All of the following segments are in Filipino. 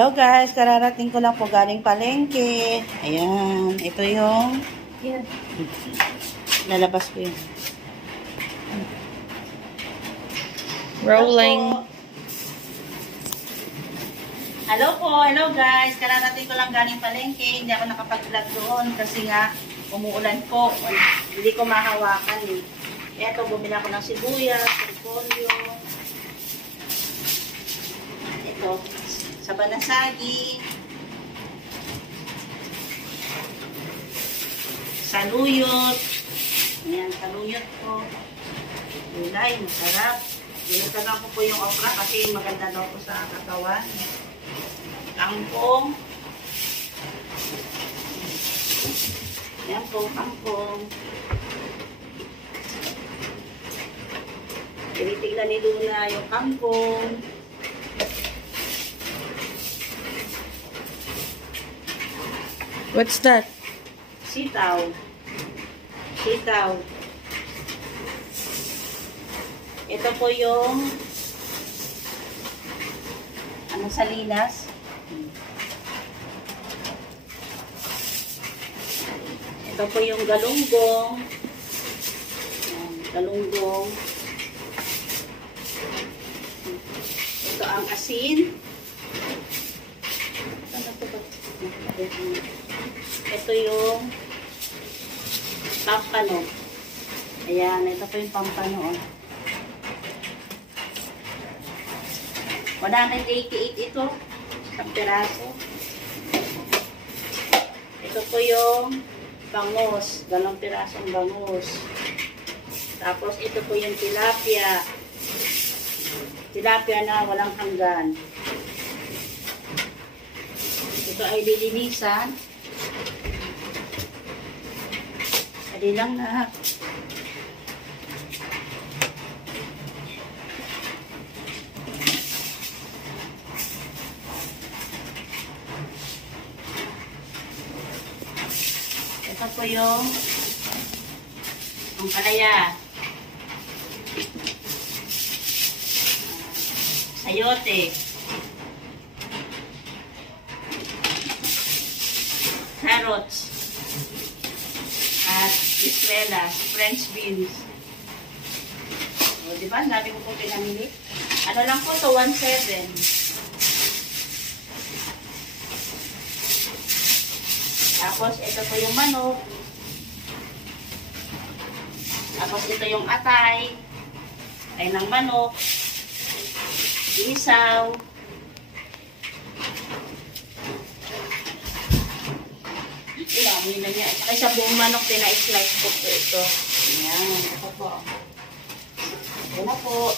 Hello guys, kararating ko lang po galing palengke. Ayan, ito yung lalabas ko yun. Rolling. Hello guys, kararating ko lang galing palengke. Hindi ako nakapag-vlog doon kasi nga umuulan po. Hindi ko mahawakan eh. Eto, bumili ako ng sibuyas, repolyo. Ito, saba na saging. Saluyot. Ayan, saluyot ko. Gulay, masarap. Ginatagan ko po yung okra kasi maganda daw po sa katawan. Kangkong. Ayan po, kangkong. Tinitignan ni Luna yung kangkong. What's that? Sitaw. Sitaw. Ito po yung salinas. Ito po yung galunggong. Galunggong. Ito ang asin. Ito yung pampano. Ayan, ito po yung pampano. 188 ito. Isang piraso. Ito po yung bangus. 2 pirasong bangus. Tapos ito po yung tilapia. Tilapia na walang hanggan. Ito ay lilinisan. Dali lang na. Ito po yung palaya. Sayote. Carrots. At esprelas, French beans. O, diba? Nabi ko po pinamili. Ano lang po to, 1.7. Tapos, ito po yung manok. Tapos, ito yung atay. Atay ng manok. Isaw. Ilamoy na niya. Saka sa buong manok, tina-slice ko po ito. Ayan. Ito po. Ito na po.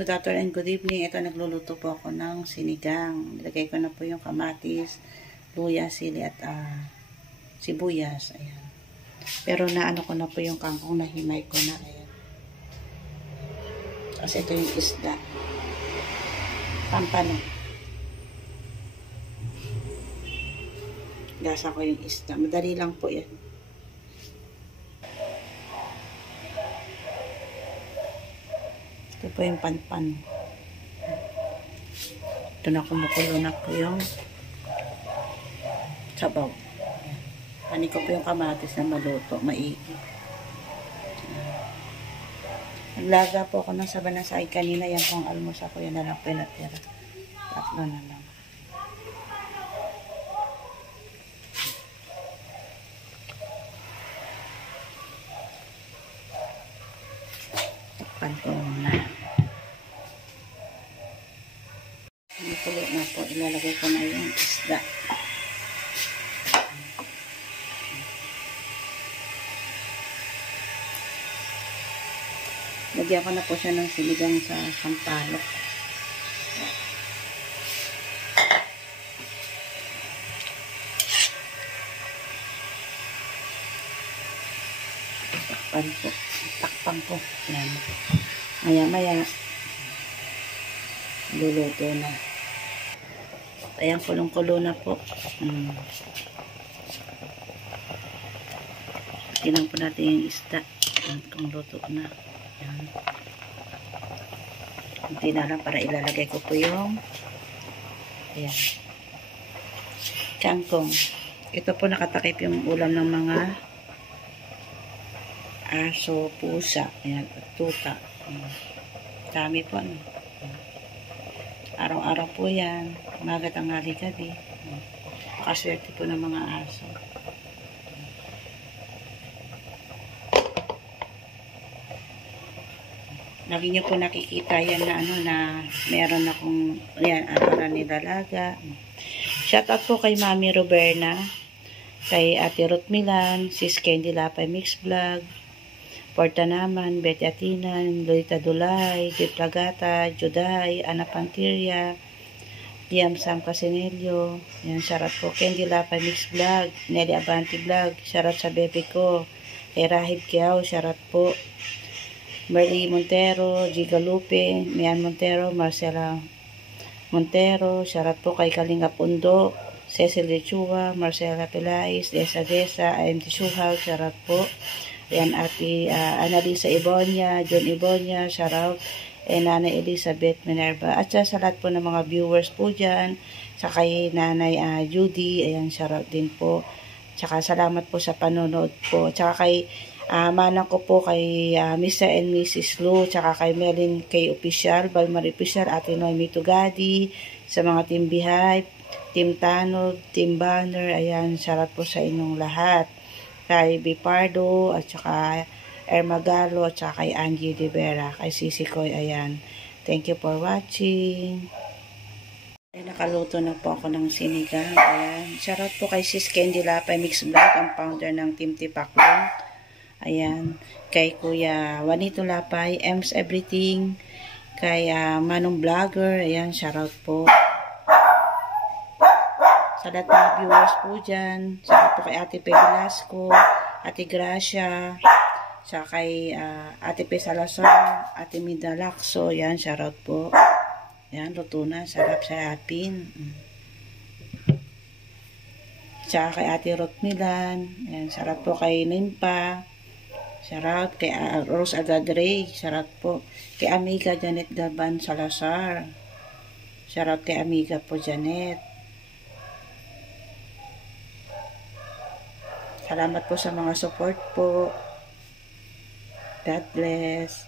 Good afternoon and good evening. Ito, nagluluto po ako ng sinigang. Nilagay ko na po yung kamatis, luya, sili at sibuyas. Ayan. Pero naano ko na po yung kangkong, nahimay ko na. Ayan. Kasi ito yung isda. Pampano. Gasa ko yung isda. Madali lang po yan. Ito po yung panpan. Ito na kumukulo na po yung sabaw. Ani ko po yung kamatis na maluto, maigi. Naglaga po ako ng sabanasay kanina. Yan po ang almusal ko. Yan na lang pinatira. Tatlo na lang. Takpan ko muna. Kulo na po. Ilalagay ko na yung isda. Lagyan ko na po siya ng sinigang sa sampalok. Takpan ko. Ayan. Maya-maya. Luluto na. Ayan, kulong-kulo na po. Tingnan po natin yung isda. Kung luto na. Ayan. Kunti na lang para ilalagay ko po yung ayan. Kangkong. Ito po nakatakip yung ulam ng mga aso, pusa, ayan, at tuta. Dami po. Araw-araw po yan. Umaga, tanghali, gabi. Pakaswerte po ng mga aso. Lagi nyo po nakikita yan na na meron akong yan, na nilalaga. Shoutout po kay Mami Roberna, kay Ate Ruth Milan, Sis Candy Lapay Mix Vlog, Porta naman, Betty Atinan, Lolita Dulay, Jeep Lagata, Juday, Ana Pantiria, Liam Sam Casinelio, yan, shoutout po Candy Lapay Mix Vlog, Nelly Abanti Vlog, shoutout sa bebe ko, kay Rahib Kiao, shoutout po Merly Montero, Giga Lupe, Mian Montero, Marcela Montero, shoutout po kay Kalinga Pundo, Cecil Lechua, Marcela Pelais, Desa Desa, IMT Suhaw, shoutout po. Ayan, Ate Annalisa Ibonia, John Ibonia, shoutout. Nanay Elizabeth Minerva. At sa lahat po ng mga viewers po dyan, sa kay Nanay Judy, ayan, shoutout din po. Tsaka salamat po sa panonood po. Tsaka kay manang ko po kay Mr. and Mrs. Lou, tsaka kay Melin kay Official, Balmari Official, Ate Noemi Tugadi, sa mga Team Beehive, Team Tanod, Team Banner, ayan, shoutout po sa inyong lahat. Kay Bipardo, at saka Ermagalo, at saka kay Angie Rivera, kay Sisi Koy, ayan. Thank you for watching. Ay, nakaluto na po ako ng sinigang, ayan. Shoutout po kay Sis Candy Lapay Mix Vlog, ang founder ng Team Tipaklong. Ayan, kay Kuya Juanito Lapay, Ems Everything, kay Manong Vlogger, ayan, shoutout po. Sa lahat ng viewers po dyan, shoutout po kay Ate Pe Velasco, Ate Gracia, sa kay Ate Pe Salazar, Ate Mida Lacso, ayan, shoutout po. Ayan, luto na, sarap sa atin. Tsaka kay Ate Ruth Milan, ayan, shoutout po kay Nimpa. Shoutout kay Rose Agadre. Shoutout po kay Amiga Janet Gaban Salazar. Shoutout kay Amiga po Janet. Salamat po sa mga support po. God bless.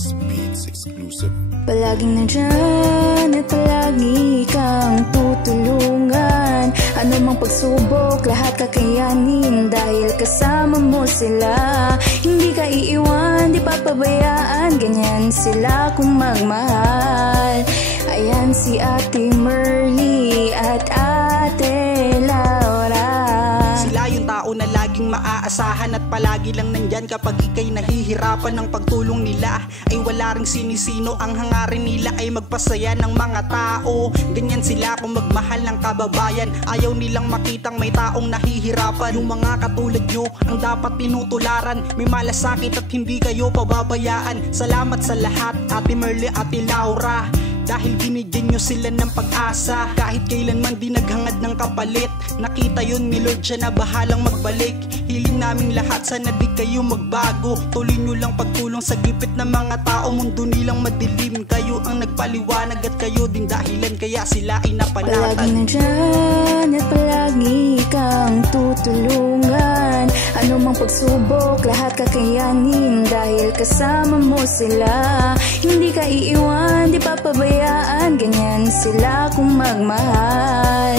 Beats exclusive. Palaging nandyan at palagi kang tutulungan. Ano mang pagsubok, lahat kakayanin dahil kasama mo sila. Hindi ka iiwan, di papabayaan, ganyan sila kung magmahal. Ayan si Ate Merly at Ate Laura. Sila yung tao na laging maaasahan at palagi lang nandyan kapag ika'y nahihirapan. Ng pagtulong nila ay wala ring sinisino. Ang hangarin nila ay magpasaya ng mga tao. Ganyan sila kung magmahal ng kababayan. Ayaw nilang makitang may taong nahihirapan. Yung mga katulad nyo ang dapat tinutularan. May malasakit at hindi kayo pababayaan. Salamat sa lahat, Ate Merly, Ate Laura. dahil binigyan nyo sila ng pag-asa. Kahit kailanman di naghangad ng kapalit, nakita yun ni Lord, siya na bahalang magbalik. Hiling naming lahat, sana di kayo magbago. Tuloy nyo lang pagtulong sa gipit ng mga tao. Mundo nilang madilim, kayo ang nagpaliwanag at kayo din dahilan kaya sila ay napanatag. Palaging nandyan at palagi kang tutulungan. Anumang pagsubok, lahat kakayanin dahil kasama mo sila. Hindi ka iiwan, di papabayaan, ganyan sila kung magmahal.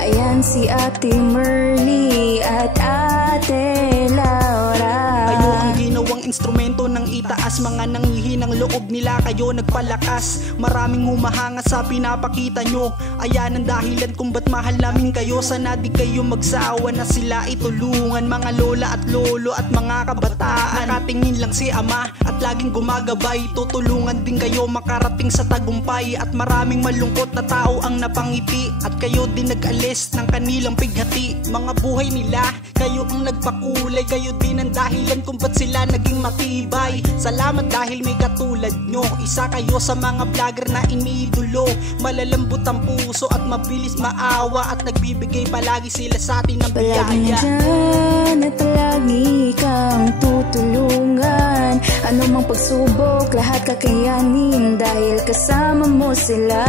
Ayan si Ate Merly at Ate Laura. Kayo ang ginawang instrumento ng itaas, mga nanghihinang loob nila kayo nagpalakas. Maraming humahanga sa pinapakita nyo, ayan ang dahilan kung ba't mahal namin kayo. Sana di kayo magsawa na sila itulungan, mga lola at lolo at mga kabataan. Nakatingin lang si ama at laging gumagabay, tutulungan din kayo makarating sa tagumpay. At maraming malungkot na tao ang napangiti at kayo din nag-alis ng kanilang pighati. Mga buhay nila, kayo ang nagpakulay, kayo din ang dahilan kung ba't sila naging matibay. Salamat dahil may katulad nyo, isa kayo sa mga vlogger na iniidolo. Malalambot ang puso at mabilis maawa, at nagbibigay palagi sila sa atin ng Palagi biyaya. nandyan at palagi kang tutulungan. Anumang pagsubok, lahat kakayanin dahil kasama mo sila.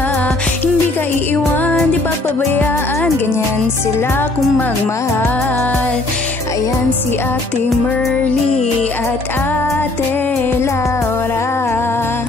Hindi ka iiwan, di papabayaan, ganyan sila kung magmahal. Ayan si Ate Merly at Ate Laura.